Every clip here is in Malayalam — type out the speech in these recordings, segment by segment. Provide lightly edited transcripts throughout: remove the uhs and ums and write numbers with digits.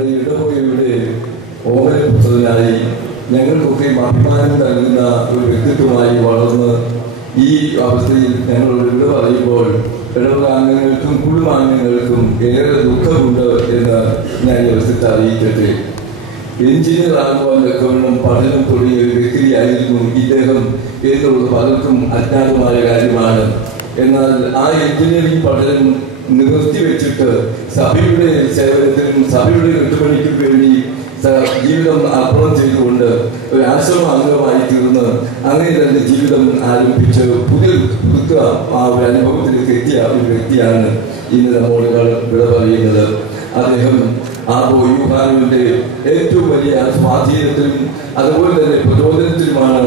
ഇടവകയുടെ ഓമനപുത്രനായി ഞങ്ങൾക്കൊക്കെ അഭിമാനം നൽകുന്ന ഒരു വ്യക്തിത്വമായി വളർന്ന് ഈ അവസ്ഥയിൽ ഞങ്ങളോട് വിട പറയുമ്പോൾ ഇടവക അംഗങ്ങൾക്കും കുടുംബാംഗങ്ങൾക്കും ഏറെ ദുഃഖമുണ്ട് എന്ന് ഞാൻ ഈ അവസരത്തെ അറിയിക്കട്ടെ. എഞ്ചിനീയർ ആകുവാൻ തക്കവണ്ണം പഠനം തുടങ്ങിയ ഒരു വ്യക്തിയായിരുന്നു ഇദ്ദേഹം എന്നുള്ളത് പലർക്കും അജ്ഞാതമായ കാര്യമാണ്. എന്നാൽ ആ എഞ്ചിനീയറിംഗ് പഠനം നിർത്തിവെച്ചിട്ട് സഭയുടെ സേവനത്തിനും സഭയുടെ കെട്ടുപണിക്കും വേണ്ടി ജീവിതം അർപ്പണം ചെയ്തുകൊണ്ട് ഒരു ആശ്രമ അംഗമായി തീർന്ന് അങ്ങനെ തന്നെ ജീവിതം ആരംഭിച്ച് പുതിയ ആ ഒരു അനുഭവത്തിലേക്ക് എത്തിയ ഒരു വ്യക്തിയാണ് ഇന്ന് നമ്മോട് വിട പറയുന്നത്. അദ്ദേഹം യൂഹാനുവിന്റെ ഏറ്റവും വലിയ സ്വാധീനത്തിലും അതുപോലെ തന്നെ പ്രചോദനത്തിലുമാണ്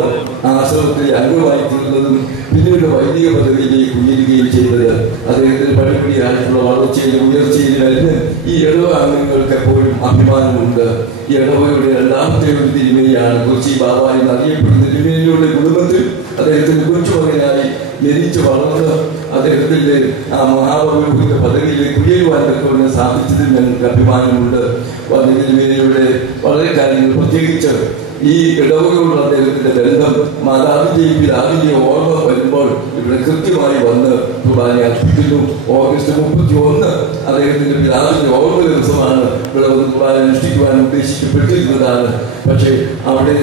ആശ്രമത്തിലെ അംഗമായി തീർന്നതും പിന്നീട് വൈദിക പദവിയിലേക്ക് ഉയരുകയും ചെയ്തത്. അദ്ദേഹത്തിന് പടിപടിയായിട്ടുള്ള വളർച്ചയിലും ഉയർച്ചയിലും അതിന് ഈ ഇടവക അംഗങ്ങൾക്ക് എപ്പോഴും അഭിമാനമുണ്ട്. ഈ ഇടവകയുടെ രണ്ടാമത്തെ ഒരു തിരുമേനിയാണ് കൊച്ചി ബാബ എന്നറിയപ്പെടുന്ന തിരുമേനിയുടെ കുടുംബത്തിൽ അദ്ദേഹത്തിന്റെ കൊച്ചുമകനായി ജനിച്ചു വളർന്ന് അദ്ദേഹത്തിന്റെ ആ മഹാപൗരോഹിക പദവിയിലേക്ക് ഉയരുവാൻ തക്കവണ്ണം സാധിച്ചതിൽ ഞങ്ങൾക്ക് അഭിമാനമുണ്ട്. തിരുമേനിയുടെ വളരെ കാര്യങ്ങൾ പ്രത്യേകിച്ച് ഈ ഇടവകയുള്ള അദ്ദേഹത്തിന്റെ ബന്ധം മാതാവിന്റെയും പിതാവിന്റെയും ഓർമ്മ വരുമ്പോൾ ഇവിടെ കൃത്യമായി വന്ന് കുർബാന അർപ്പിക്കുന്നു. ഓഗസ്റ്റ് 31 അദ്ദേഹത്തിന്റെ പിതാവിന്റെ ഓർമ്മ ദിവസമാണ് ഇവിടെ വന്ന് കുർബാന അനുഷ്ഠിക്കുവാൻ ഉദ്ദേശിക്കപ്പെട്ടിരുന്നതാണ്. പക്ഷേ അവിടെ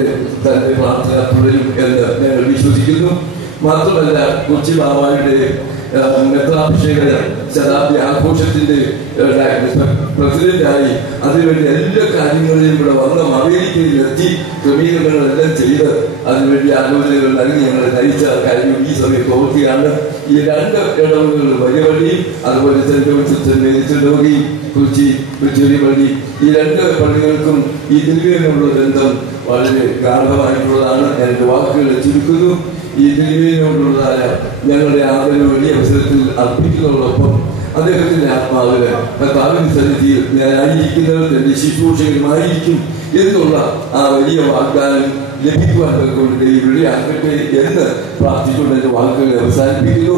തന്റെ പ്രാർത്ഥന തുടരും എന്ന് ഞങ്ങൾ വിശ്വസിക്കുന്നു. മാത്രമല്ല കൊച്ചി ബാബായുടെ മെത്രാഭിഷേക ശതാബ്ദി ആഘോഷത്തിന്റെ പ്രസിഡന്റായി അതിനുവേണ്ടി എല്ലാ കാര്യങ്ങളിലും ഇവിടെ വന്ന അമേരിക്കയിലെത്തി ക്രമീകരണങ്ങളെല്ലാം ചെയ്ത് അതിനുവേണ്ടി ആലോചനകൾ നൽകി ഞങ്ങളെ നയിച്ച കാര്യം ഈ സമയത്ത് ഓർക്കുകയാണ്. ഈ രണ്ട് ഇടവകകൾ വലിയപള്ളിയും അതുപോലെ സെന്റ് ജോസഫ് ഇടവകയും കൊച്ചി ചെറിയ പള്ളി ഈ രണ്ട് പള്ളികൾക്കും ഈ തിരുവേനോടുള്ള ബന്ധം വളരെ ഗാഠമായിട്ടുള്ളതാണ്. ഞാൻ എൻ്റെ വാക്കുകൾ ചുരുക്കുന്നു. ഈ തിരുവേനോടുള്ളതായ ഞങ്ങളുടെ ആദരവ് വലിയ അവസരത്തിൽ അർപ്പിക്കുന്നതോടൊപ്പം അദ്ദേഹത്തിന്റെ ആത്മാവിന് കർത്താവിന്റെ സന്നിധിയിൽ ഞാനായിരിക്കുന്നവർ എന്റെ ശുശ്രൂഷകരുമായിരിക്കും എന്നുള്ള ആ വലിയ വാഗ്ദാനം ലഭിക്കുവാൻ കൊണ്ട് ഇവിടെ ആകട്ടെ എന്ന് പ്രാർത്ഥിച്ചുകൊണ്ട് എന്റെ വാക്കുകൾ അവസാനിപ്പിക്കുന്നു.